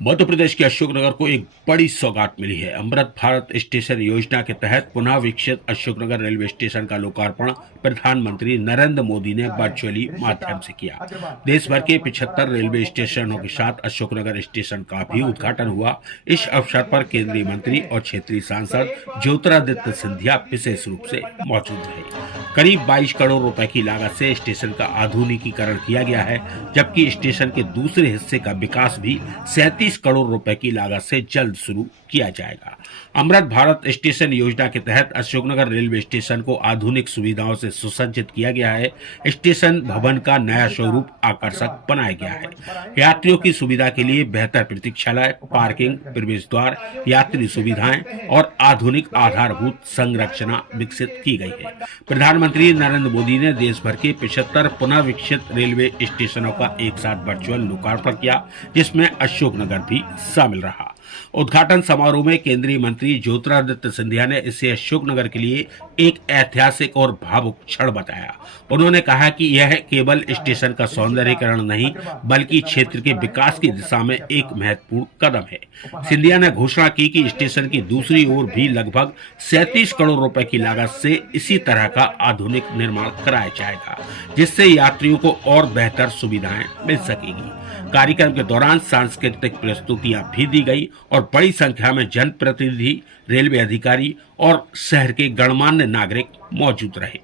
मध्य प्रदेश के अशोकनगर को एक बड़ी सौगात मिली है। अमृत भारत स्टेशन योजना के तहत पुनः विकसित अशोकनगर रेलवे स्टेशन का लोकार्पण प्रधानमंत्री नरेंद्र मोदी ने वर्चुअली माध्यम से किया। देश भर के 75 रेलवे स्टेशनों के साथ अशोकनगर स्टेशन का भी उद्घाटन हुआ। इस अवसर पर केंद्रीय मंत्री और क्षेत्रीय सांसद ज्योतिरादित्य सिंधिया विशेष रूप से मौजूद रहे। करीब 22 करोड़ रुपए की लागत से स्टेशन का आधुनिकीकरण किया गया है, जबकि स्टेशन के दूसरे हिस्से का विकास भी 37 करोड़ रुपए की लागत से जल्द शुरू किया जाएगा। अमृत भारत स्टेशन योजना के तहत अशोकनगर रेलवे स्टेशन को आधुनिक सुविधाओं से सुसज्जित किया गया है। स्टेशन भवन का नया स्वरूप आकर्षक बनाया गया है। यात्रियों की सुविधा के लिए बेहतर प्रतीक्षालय, पार्किंग, प्रवेश द्वार, यात्री सुविधाएं और आधुनिक आधारभूत संरचना विकसित की गई है। प्रधानमंत्री नरेंद्र मोदी ने देश भर के 75 पुनः विकसित रेलवे स्टेशनों का एक साथ वर्चुअल लोकार्पण किया, जिसमें अशोकनगर भी शामिल रहा। उद्घाटन समारोह में केंद्रीय मंत्री ज्योतिरादित्य सिंधिया ने इसे अशोकनगर के लिए एक ऐतिहासिक और भावुक क्षण बताया। उन्होंने कहा कि यह केवल स्टेशन का सौंदर्यीकरण नहीं, बल्कि क्षेत्र के विकास की दिशा में एक महत्वपूर्ण कदम है। सिंधिया ने घोषणा की कि स्टेशन की दूसरी ओर भी लगभग 37 करोड़ रुपए की लागत से इसी तरह का आधुनिक निर्माण कराया जाएगा, जिससे यात्रियों को और बेहतर सुविधाएं मिल सकेगी। कार्यक्रम के दौरान सांस्कृतिक प्रस्तुतियां भी दी गई और बड़ी संख्या में जनप्रतिनिधि, रेलवे अधिकारी और शहर के गणमान्य नागरिक मौजूद रहे।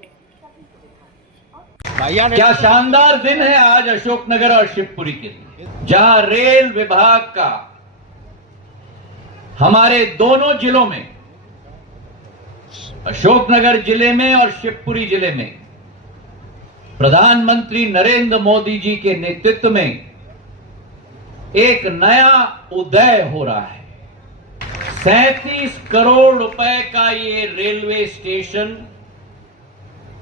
क्या शानदार दिन है आज अशोकनगर और शिवपुरी के लिए, जहां रेल विभाग का हमारे दोनों जिलों में, अशोकनगर जिले में और शिवपुरी जिले में, प्रधानमंत्री नरेंद्र मोदी जी के नेतृत्व में एक नया उदय हो रहा है। 37 करोड़ रुपए का ये रेलवे स्टेशन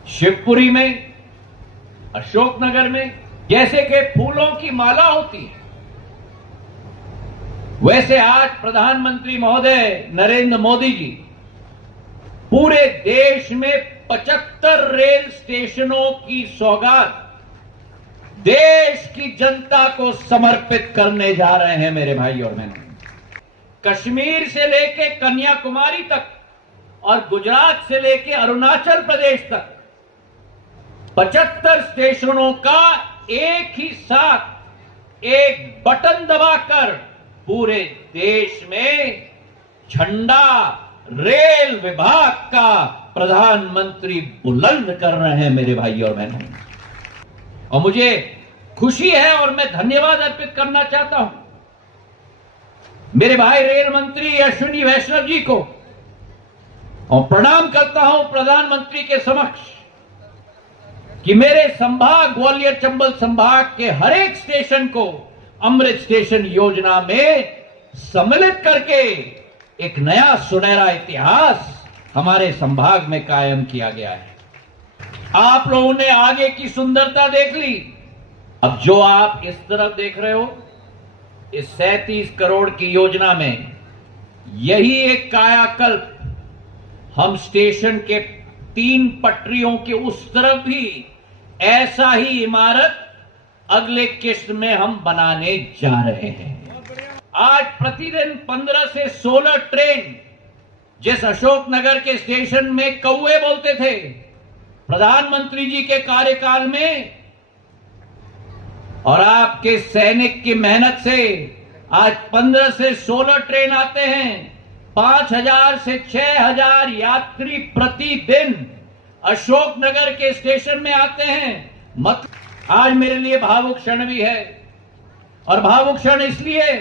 शिवपुरी में, अशोकनगर में जैसे कि फूलों की माला होती है, वैसे आज प्रधानमंत्री महोदय नरेंद्र मोदी जी पूरे देश में 75 रेल स्टेशनों की सौगात देश की जनता को समर्पित करने जा रहे हैं। मेरे भाई और बहनों, कश्मीर से लेके कन्याकुमारी तक और गुजरात से लेके अरुणाचल प्रदेश तक 75 स्टेशनों का एक ही साथ एक बटन दबाकर पूरे देश में झंडा रेल विभाग का प्रधानमंत्री बुलंद कर रहे हैं। मेरे भाई और बहनों, और मुझे खुशी है और मैं धन्यवाद अर्पित करना चाहता हूं मेरे भाई रेल मंत्री अश्विनी वैष्णव जी को, और प्रणाम करता हूं प्रधानमंत्री के समक्ष कि मेरे संभाग ग्वालियर चंबल संभाग के हर एक स्टेशन को अमृत स्टेशन योजना में सम्मिलित करके एक नया सुनहरा इतिहास हमारे संभाग में कायम किया गया है। आप लोगों ने आगे की सुंदरता देख ली, अब जो आप इस तरफ देख रहे हो, इस 37 करोड़ की योजना में यही एक कायाकल्प हम स्टेशन के 3 पटरियों के उस तरफ भी ऐसा ही इमारत अगले किस्त में हम बनाने जा रहे हैं। आज प्रतिदिन 15 से 16 ट्रेन जिस अशोकनगर के स्टेशन में कौवे बोलते थे, प्रधानमंत्री जी के कार्यकाल में और आपके सैनिक की मेहनत से आज 15 से 16 ट्रेन आते हैं। 5000 से 6000 यात्री प्रतिदिन अशोकनगर के स्टेशन में आते हैं। आज मेरे लिए भावुक क्षण भी है, और भावुक क्षण इसलिए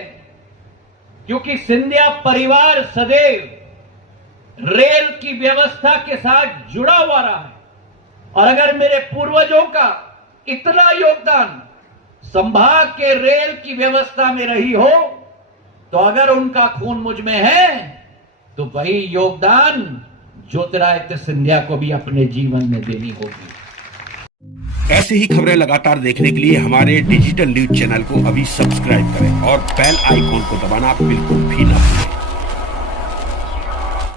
क्योंकि सिंधिया परिवार सदैव रेल की व्यवस्था के साथ जुड़ा हुआ रहा है, और अगर मेरे पूर्वजों का इतना योगदान संभाग के रेल की व्यवस्था में रही हो, तो अगर उनका खून मुझ में है तो वही योगदान ज्योतिरादित्य सिंधिया को भी अपने जीवन में देनी होगी। ऐसे ही खबरें लगातार देखने के लिए हमारे डिजिटल न्यूज चैनल को अभी सब्सक्राइब करें और बेल आइकॉन को दबाना बिल्कुल भी ना भूलें।